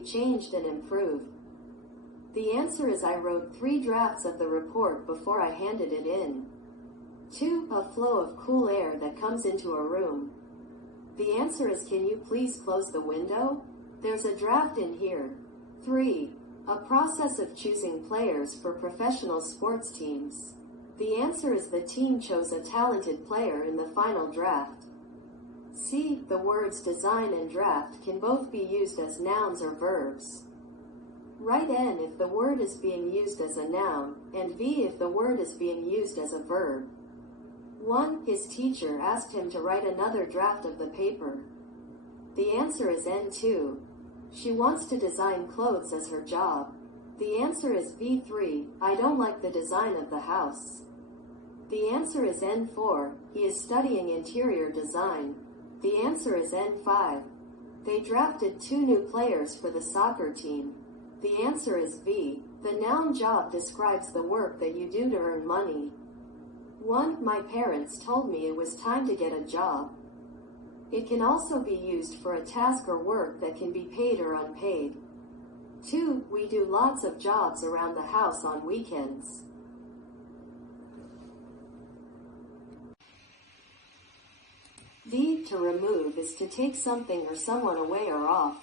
you changed and improved? The answer is I wrote 3 drafts of the report before I handed it in. 2. A flow of cool air that comes into a room. The answer is can you please close the window? There's a draft in here. 3. A process of choosing players for professional sports teams. The answer is the team chose a talented player in the final draft. C. The words design and draft can both be used as nouns or verbs. Write N if the word is being used as a noun, and V if the word is being used as a verb. 1. His teacher asked him to write another draft of the paper. The answer is N2. She wants to design clothes as her job. The answer is V3. I don't like the design of the house. The answer is N4. He is studying interior design. The answer is N5. They drafted 2 new players for the soccer team. The answer is V. The noun job describes the work that you do to earn money. 1. My parents told me it was time to get a job. It can also be used for a task or work that can be paid or unpaid. 2. We do lots of jobs around the house on weekends. V. To remove is to take something or someone away or off.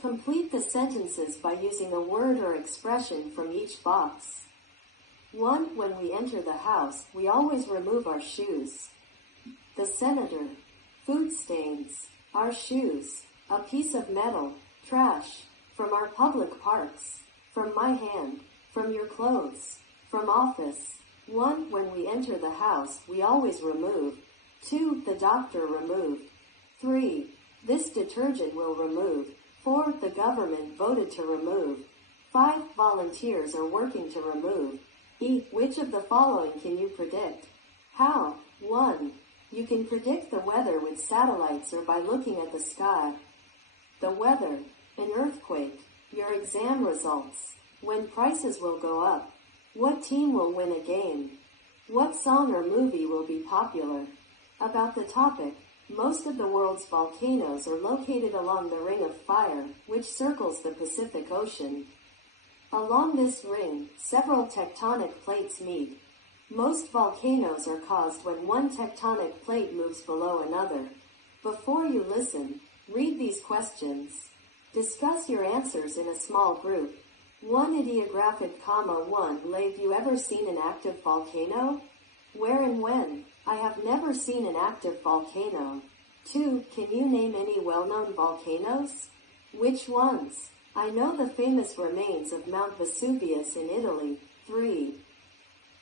Complete the sentences by using a word or expression from each box. 1. When we enter the house, we always remove our shoes. The senator. Food stains. Our shoes. A piece of metal. Trash. From our public parks. From my hand. From your clothes. From office. 1. When we enter the house, we always remove. 2. The doctor removed. 3. This detergent will remove. 4. The government voted to remove. 5. Volunteers are working to remove. E. Which of the following can you predict? How? 1. You can predict the weather with satellites or by looking at the sky. The weather. An earthquake. Your exam results. When prices will go up. What team will win a game? What song or movie will be popular? About the topic. Most of the world's volcanoes are located along the Ring of Fire, which circles the Pacific Ocean. Along this ring, several tectonic plates meet. Most volcanoes are caused when one tectonic plate moves below another. Before you listen, read these questions. Discuss your answers in a small group. 1. Idiographic, 1. Have you ever seen an active volcano? Where and when? I have never seen an active volcano. 2. Can you name any well-known volcanoes? Which ones? I know the famous remains of Mount Vesuvius in Italy. 3.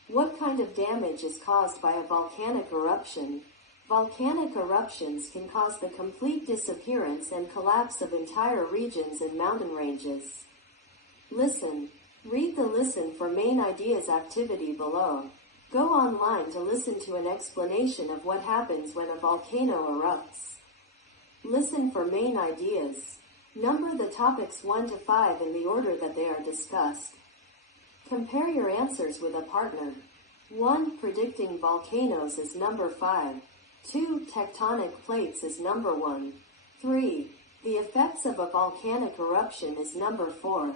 What kind of damage is caused by a volcanic eruption? Volcanic eruptions can cause the complete disappearance and collapse of entire regions and mountain ranges. Listen. Read the Listen for Main Ideas activity below. Go online to listen to an explanation of what happens when a volcano erupts. Listen for main ideas. Number the topics 1 to 5 in the order that they are discussed. Compare your answers with a partner. 1. Predicting volcanoes is number 5. 2. Tectonic plates is number 1. 3. The effects of a volcanic eruption is number 4.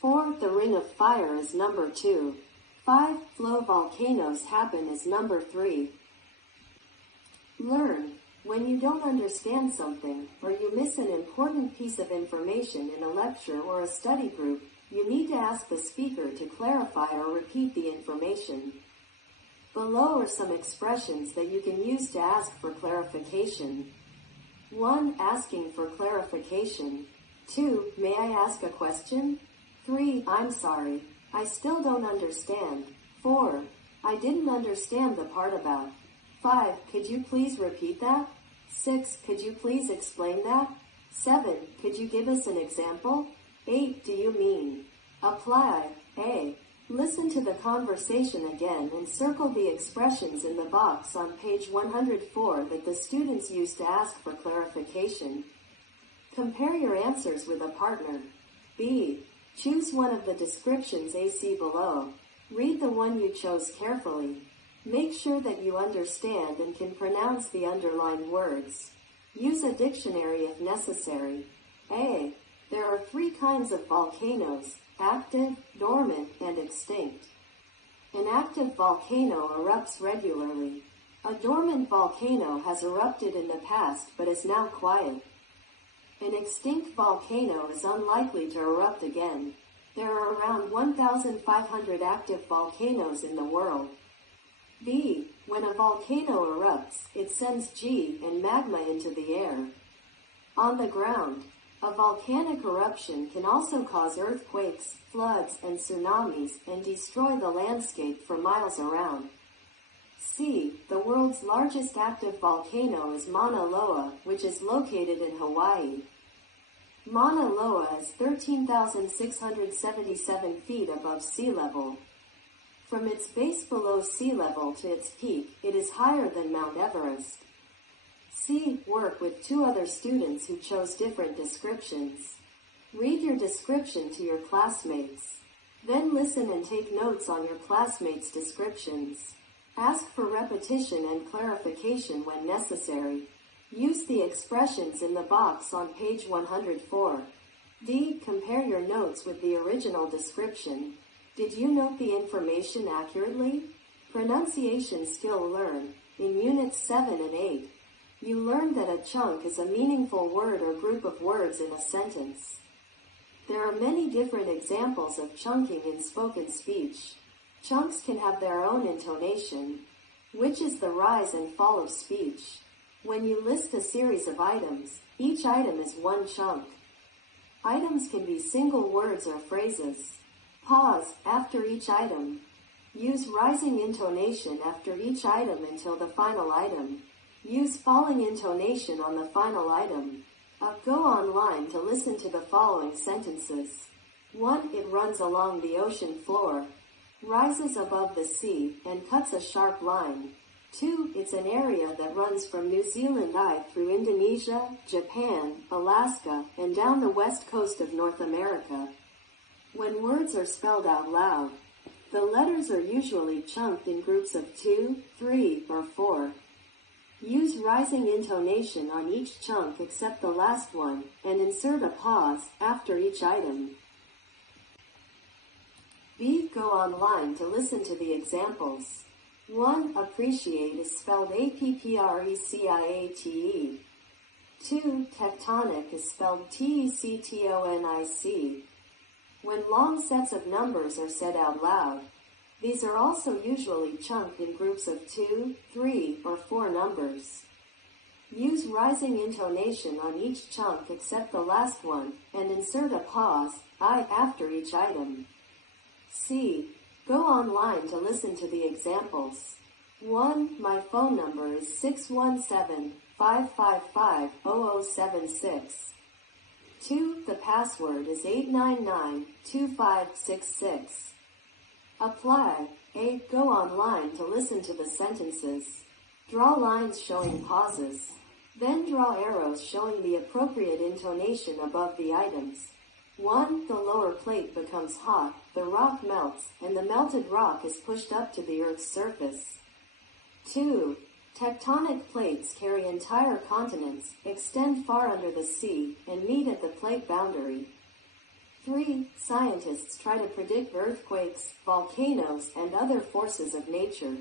4. The Ring of Fire is number 2. 5. Flow volcanoes happen is number 3. Learn. When you don't understand something, or you miss an important piece of information in a lecture or a study group, you need to ask the speaker to clarify or repeat the information. Below are some expressions that you can use to ask for clarification. 1. Asking for clarification. 2. May I ask a question? 3. I'm sorry. I still don't understand. 4. I didn't understand the part about. 5. Could you please repeat that? 6. Could you please explain that? 7. Could you give us an example? 8. Do you mean? Apply. A. Listen to the conversation again and circle the expressions in the box on page 104 that the students used to ask for clarification. Compare your answers with a partner. B. Choose one of the descriptions AC below. Read the one you chose carefully. Make sure that you understand and can pronounce the underlined words. Use a dictionary if necessary. A. There are 3 kinds of volcanoes: active, dormant, and extinct. An active volcano erupts regularly. A dormant volcano has erupted in the past but is now quiet. An extinct volcano is unlikely to erupt again. There are around 1,500 active volcanoes in the world. B. When a volcano erupts, it sends G and magma into the air. On the ground, a volcanic eruption can also cause earthquakes, floods, and tsunamis, and destroy the landscape for miles around. C. The world's largest active volcano is Mauna Loa, which is located in Hawaii. Mauna Loa is 13,677 feet above sea level. From its base below sea level to its peak, it is higher than Mount Everest. C. Work with 2 other students who chose different descriptions. Read your description to your classmates. Then listen and take notes on your classmates' descriptions. Ask for repetition and clarification when necessary. Use the expressions in the box on page 104. D. Compare your notes with the original description. Did you note the information accurately? Pronunciation skill learn. In Units 7 and 8, you learned that a chunk is a meaningful word or group of words in a sentence. There are many different examples of chunking in spoken speech. Chunks can have their own intonation, which is the rise and fall of speech. When you list a series of items, each item is one chunk. Items can be single words or phrases. Pause after each item. Use rising intonation after each item until the final item. Use falling intonation on the final item. Go online to listen to the following sentences. 1. It runs along the ocean floor, rises above the sea, and cuts a sharp line. 2. It's an area that runs from New Zealand through Indonesia, Japan, Alaska, and down the west coast of North America. When words are spelled out loud, the letters are usually chunked in groups of 2, 3, or 4. Use rising intonation on each chunk except the last one, and insert a pause after each item. B. Go online to listen to the examples. 1. Appreciate is spelled appreciate. 2. Tectonic is spelled tectonic. When long sets of numbers are said out loud, these are also usually chunked in groups of 2, 3, or 4 numbers. Use rising intonation on each chunk except the last one, and insert a pause, after each item. C. Go online to listen to the examples. 1. My phone number is 617-555-0076. 2. The password is 899-2566. Apply. A. Go online to listen to the sentences. Draw lines showing pauses. Then draw arrows showing the appropriate intonation above the items. 1. The lower plate becomes hot, the rock melts, and the melted rock is pushed up to the Earth's surface. 2. Tectonic plates carry entire continents, extend far under the sea, and meet at the plate boundary. 3. Scientists try to predict earthquakes, volcanoes, and other forces of nature.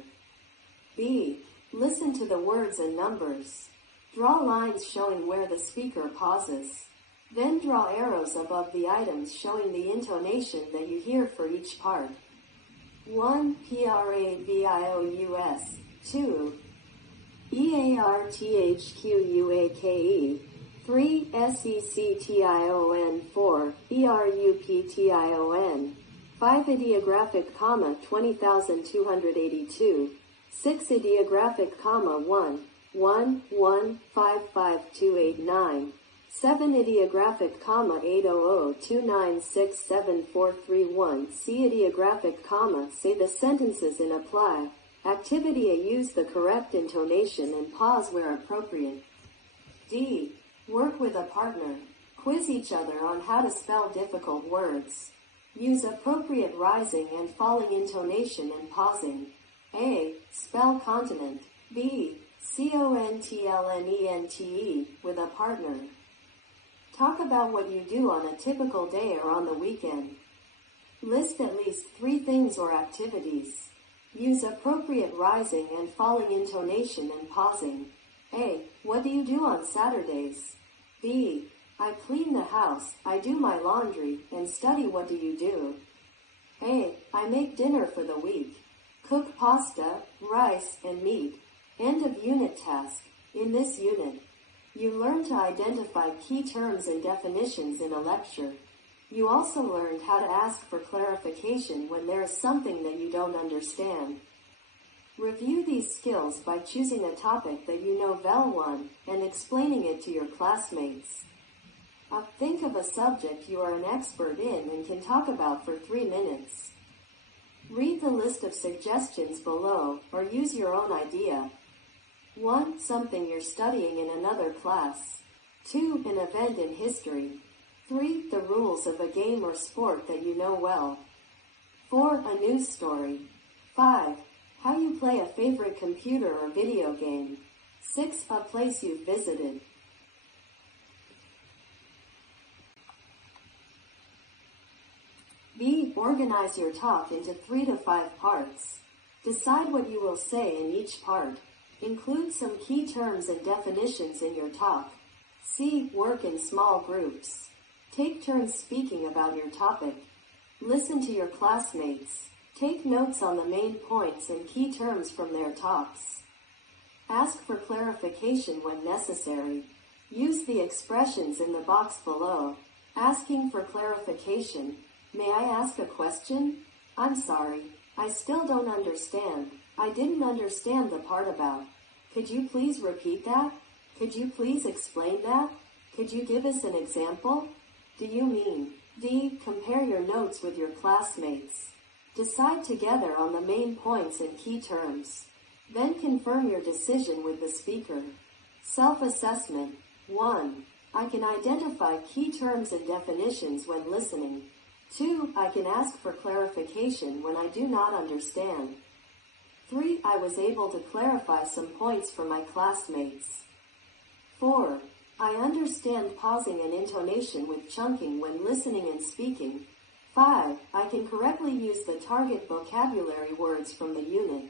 B. Listen to the words and numbers. Draw lines showing where the speaker pauses. Then draw arrows above the items showing the intonation that you hear for each part. 1. Pravious. 2. Earthquake. 3. Section. 4. Eruption. 5. Ideographic comma 20,282. 6. Ideographic comma 1. 1, 1, 5, 5, 2, 8, 9. 7. Ideographic comma 800 296 7431. See ideographic comma. Say the sentences in apply. Activity A. Use the correct intonation and pause where appropriate. D. Work with a partner. Quiz each other on how to spell difficult words. Use appropriate rising and falling intonation and pausing. A. Spell continent. B. Continente with a partner. Talk about what you do on a typical day or on the weekend. List at least 3 things or activities. Use appropriate rising and falling intonation and pausing. A. What do you do on Saturdays? B. I clean the house, I do my laundry, and study. What do you do? A. I make dinner for the week. Cook pasta, rice, and meat. End of unit task. In this unit, you learn to identify key terms and definitions in a lecture. You also learned how to ask for clarification when there is something that you don't understand. Review these skills by choosing a topic that you know well and explaining it to your classmates. Think of a subject you are an expert in and can talk about for 3 minutes. Read the list of suggestions below or use your own idea. 1. Something you're studying in another class. 2. An event in history. 3. The rules of a game or sport that you know well. 4. A news story. 5. How you play a favorite computer or video game. 6. A place you've visited. B. Organize your talk into 3 to 5 parts. Decide what you will say in each part. Include some key terms and definitions in your talk. C. Work in small groups. Take turns speaking about your topic. Listen to your classmates. Take notes on the main points and key terms from their talks. Ask for clarification when necessary. Use the expressions in the box below. Asking for clarification. May I ask a question? I'm sorry, I still don't understand. I didn't understand the part about. Could you please repeat that? Could you please explain that? Could you give us an example? Do you mean? D. Compare your notes with your classmates. Decide together on the main points and key terms. Then confirm your decision with the speaker. Self-assessment. 1. I can identify key terms and definitions when listening. 2. I can ask for clarification when I do not understand. 3. I was able to clarify some points for my classmates. 4. I understand pausing and intonation with chunking when listening and speaking. 5. I can correctly use the target vocabulary words from the unit.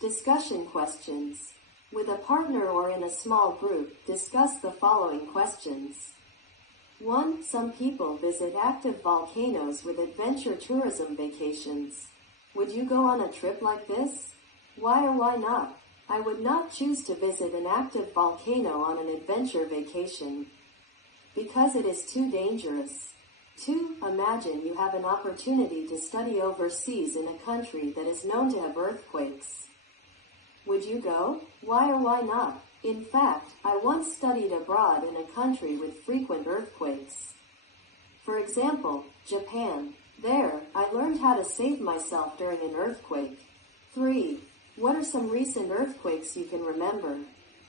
Discussion questions. With a partner or in a small group, discuss the following questions. 1. Some people visit active volcanoes with adventure tourism vacations. Would you go on a trip like this? Why or why not? I would not choose to visit an active volcano on an adventure vacation. Because it is too dangerous. 2. Imagine you have an opportunity to study overseas in a country that is known to have earthquakes. Would you go? Why or why not? In fact, I once studied abroad in a country with frequent earthquakes. For example, Japan. There, I learned how to save myself during an earthquake. 3. What are some recent earthquakes you can remember?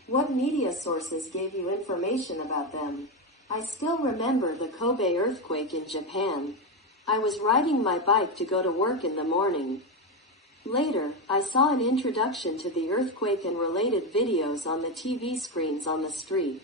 What media sources gave you information about them? I still remember the Kobe earthquake in Japan. I was riding my bike to go to work in the morning. Later, I saw an introduction to the earthquake and related videos on the TV screens on the street.